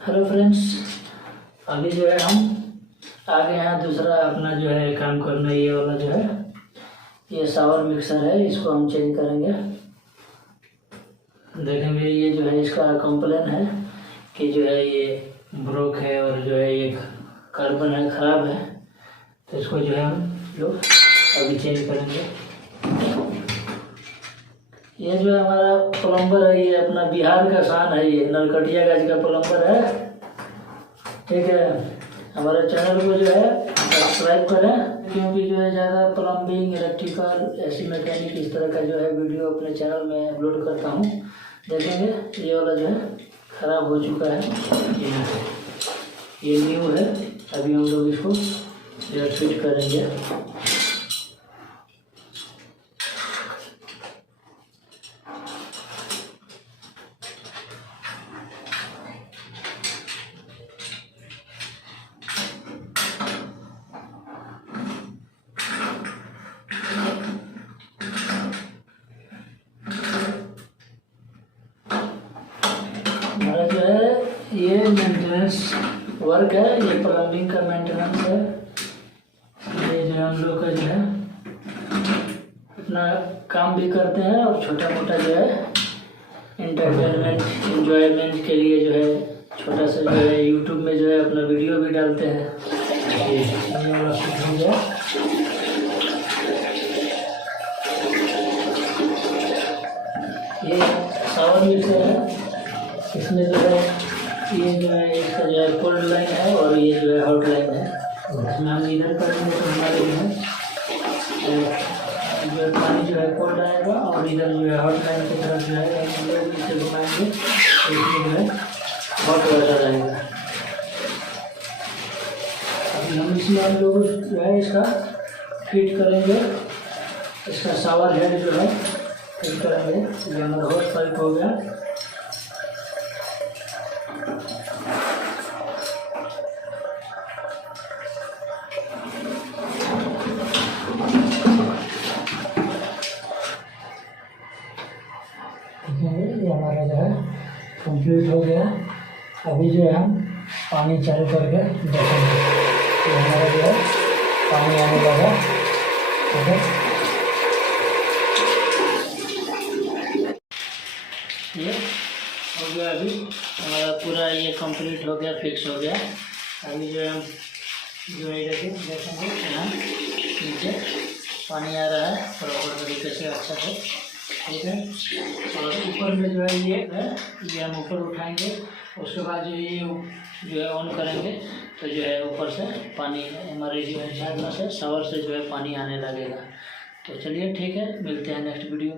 Hello friends, अभी जो है हम आ गए हैं दूसरा अपना जो है काम करना। ये वाला जो है ये शावर मिक्सर है, इसको हम चेंज करेंगे। देखेंगे ये जो है इसका कंप्लेन है कि जो है ये ब्रोक है और जो है ये कार्बन है ख़राब है, तो इसको जो है हम लोग अभी चेंज करेंगे। ये जो है हमारा प्लम्बर है, ये अपना बिहार का शान है, ये नरकटियागंज का प्लम्बर है। ठीक है, हमारे चैनल को जो है सब्सक्राइब करें, क्योंकि जो है ज़्यादा प्लम्बिंग, इलेक्ट्रिकल, एसी मैकेनिक इस तरह का जो है वीडियो अपने चैनल में अपलोड करता हूँ। देखेंगे ये वाला जो है ख़राब हो चुका है, ये न्यू है। अभी हम लोग इसको जो है फिट करेंगे। हमारा जो है ये मेंटेनेंस वर्क है, ये प्लम्बिंग का मेंटेनेंस है। ये जो हम लोग का जो है अपना काम भी करते हैं और छोटा मोटा जो है इंटरटेनमेंट, इंजॉयमेंट के लिए जो है छोटा सा जो है यूट्यूब में जो है अपना वीडियो भी डालते हैं। ये वाला फिट हो गया। ये शावर मिक्सर है, इसमें जो है ये जो है इसका जो है कोल्ड लाइन है और ये जो है हॉट लाइन है। इसमें हम इधर करेंगे तो हमारे जो है पानी जो है कोल्ड आएगा और इधर जो है हॉट लाइन की तरफ जो है हम लोग इसे घुमाएंगे तो इसमें जो है हॉट वाटर आएगा। अभी हम इसमें हम लोग जो है इसका फिट करेंगे, इसका शावर हेड जो है फिट करेंगे। ये हमारा हॉट पाइप हो गया। ये हमारा जो है कंप्लीट हो गया। अभी जो है हम पानी चालू करके देखेंगे, तो हमारा जो है पानी आने लगा। ठीक है, ये हो गया। अभी हमारा पूरा ये कंप्लीट हो गया, फिक्स हो गया। अभी जो है हम जो है देखेंगे यहाँ नीचे पानी आ रहा है प्रॉपर तरीके से, अच्छा से। ठीक है, और ऊपर में जो है ये हम ऊपर उठाएंगे। उसके बाद जो है ऑन करेंगे तो जो है ऊपर से पानी हमारे जो है झरना से शावर से जो है पानी आने लगेगा। तो चलिए ठीक है, मिलते हैं नेक्स्ट वीडियो।